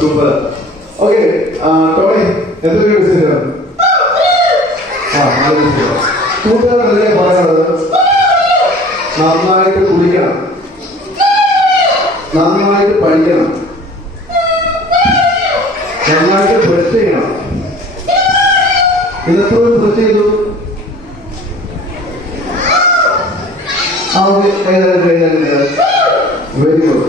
Super. Okay Tony, എന്തൊക്കെ വിളിച്ചിട്ട് കൂട്ടുകാരല്ലേ പറയാനുള്ളത്? നന്നായിട്ട് കുളിക്കണം, നന്നായിട്ട് പഠിക്കണം, നന്നായിട്ട് ബ്രഷ് ചെയ്യണം. ഇതെപ്പോഴും ബ്രഷ് ചെയ്തു വെരി ഗുഡ്.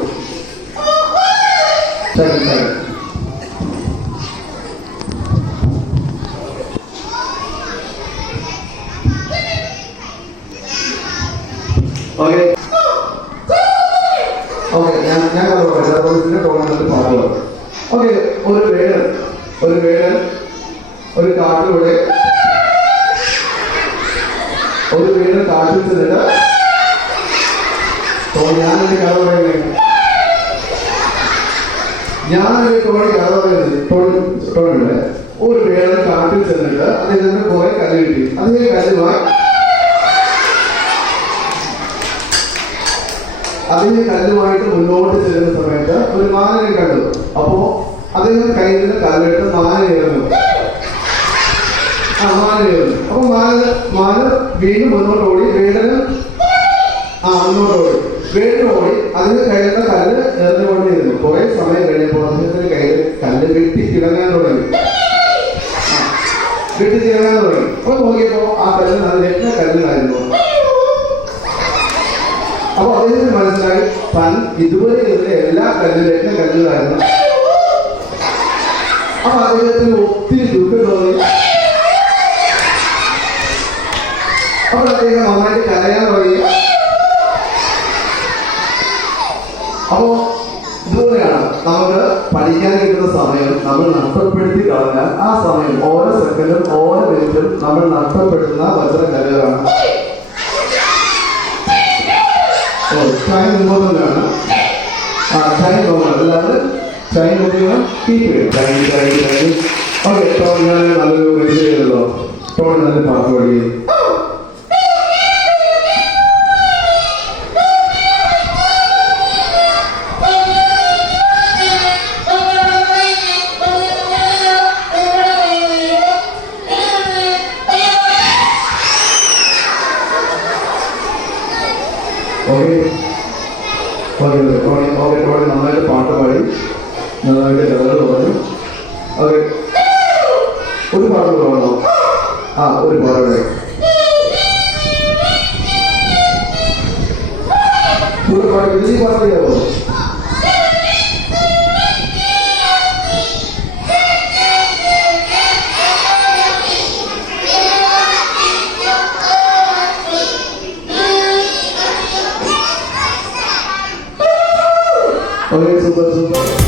ഓക്കെ ഓക്കെ ഞാൻ ടോർണമെന്റ് പാടുക. ഓക്കെ, ഒരു വേടൻ ഒരു കാട്ടിലൂടെ കാട്ടിൽ ചെന്നിട്ട് ഞാനൊരു കഥ പറയുന്നത് ടോണിയുടെ ഒരു വേടൻ കാട്ടിൽ ചെന്നിട്ട് അദ്ദേഹത്തിന് കുറെ കല്ല് കിട്ടി. അതേ കല്ലുമായിട്ട് മുന്നോട്ട് ചെല്ലുന്ന സമയത്ത് ഒരു മാനനെ കണ്ടു. അപ്പോ അദ്ദേഹം കയ്യിൽ നിന്ന് കല്ലെടുത്ത് മാന എറിഞ്ഞു. അപ്പൊ മാന വീണ്ടും മുന്നോട്ട് ഓടി. വേടന് ഓടി അതിന് കഴിയുന്ന കല്ല് എറിഞ്ഞുകൊണ്ടിരുന്നു. കുറെ സമയം കഴിഞ്ഞപ്പോൾ അദ്ദേഹത്തിന് കയ്യിൽ കല്ല് വെട്ടിത്തിളങ്ങാൻ തുടങ്ങി. അപ്പൊ നോക്കിയപ്പോ ആ കല്ല് നല്ല കല്ലിലായിരുന്നു. അപ്പൊ അദ്ദേഹത്തിന് മനസ്സിലായി താൻ ഇതുവരെ ഇരുന്ന എല്ലാ കല്ലിലായിരുന്നു. അപ്പൊ അദ്ദേഹത്തിന് ഒത്തിരി ദുഃഖം തോന്നി. അപ്പോൾ അദ്ദേഹം നന്നായിട്ട് കരയാൻ തുടങ്ങി. അപ്പോ ഇതുപോലെയാണ് നമുക്ക് പഠിക്കാൻ കിട്ടുന്ന സമയം നമ്മൾ നഷ്ടപ്പെടുത്തി കളഞ്ഞാൽ ആ സമയം ഓരോ സെക്കൻഡും ഓരോ മിനിറ്റും നമ്മൾ നഷ്ടപ്പെടുത്തുന്ന വജ്രകല്ലുകളാണ്. ടൈം ഇമ്പോർട്ടൻ്റ് ആണ്. ടൈം എല്ലാവരും ടൈം നോക്കിയാൽ കീപ്പ് ചെയ്യും. ഓക്കെ, ടോണി നല്ലൊരു മെസ്സേജ് ചെയ്തല്ലോ. ടോണി നല്ല പാട്ട് പാടി. ടോണി നന്നായിട്ട് പാട്ട് പാടി, നന്നായിട്ട് കഥകൾ പറഞ്ഞു. ഓക്കെ, ഒരു പാട്ട് പാടണോ? ഒരു പാടേ പാട്ട് പാടിയാവോ? Okay, super.